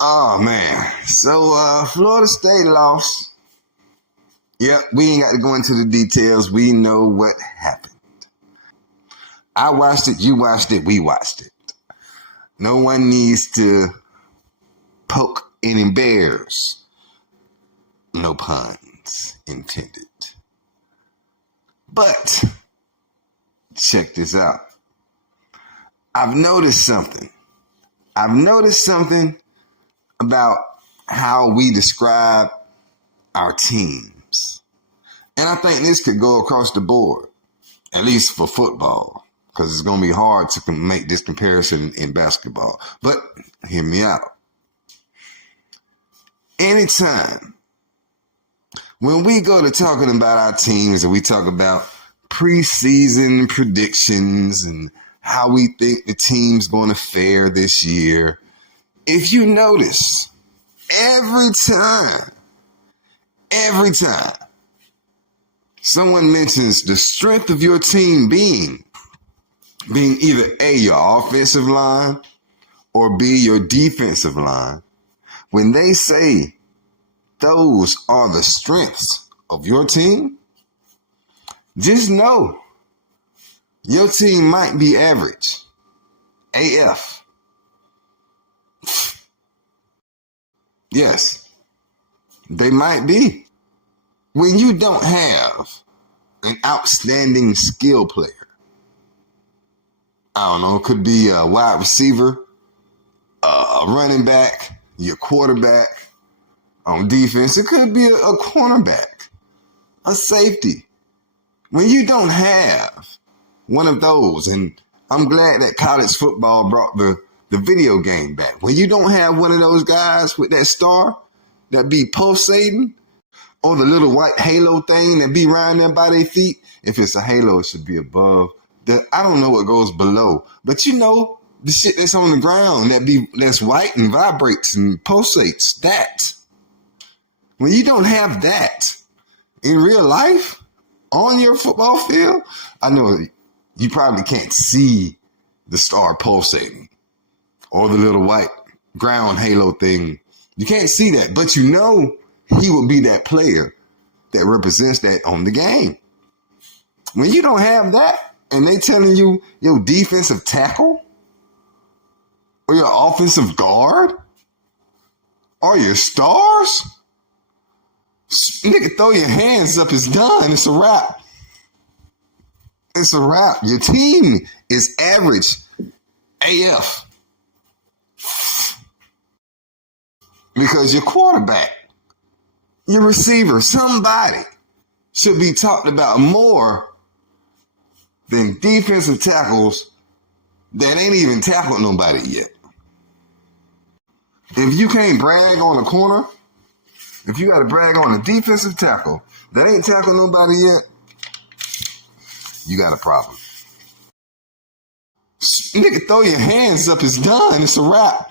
Oh man. So Florida State lost. Yep, we ain't got to go into the details. We know what happened. I watched it, you watched it, we watched it. No one needs to poke any bears. No puns intended. But check this out. I've noticed something about how we describe our teams. And I think this could go across the board, at least for football, because it's going to be hard to make this comparison in basketball. But hear me out. Anytime when we go to talking about our teams and we talk about preseason predictions and how we think the team's going to fare this year, if you notice, every time someone mentions the strength of your team being either A, your offensive line, or B, your defensive line, when they say those are the strengths of your team, just know your team might be average. AF. Yes, they might be. When you don't have an outstanding skill player, I don't know, it could be a wide receiver, a running back, your quarterback on defense. It could be a cornerback, a safety. When you don't have one of those, and I'm glad that college football brought the video game back. When you don't have one of those guys with that star that be pulsating, or the little white halo thing that be around there by their feet, if it's a halo, it should be above. I don't know what goes below, but you know the shit that's on the ground that's white and vibrates and pulsates. That when you don't have that in real life on your football field, I know you probably can't see the star pulsating or the little white ground halo thing. You can't see that, but you know he will be that player that represents that on the game. When you don't have that, and they telling you your defensive tackle or your offensive guard or your stars, nigga, throw your hands up. It's done. It's a wrap. It's a wrap. Your team is average AF. Because your quarterback, your receiver, somebody should be talked about more than defensive tackles that ain't even tackled nobody yet. If you can't brag on a corner, if you got to brag on a defensive tackle that ain't tackled nobody yet, you got a problem. Nigga, throw your hands up. It's done. It's a wrap.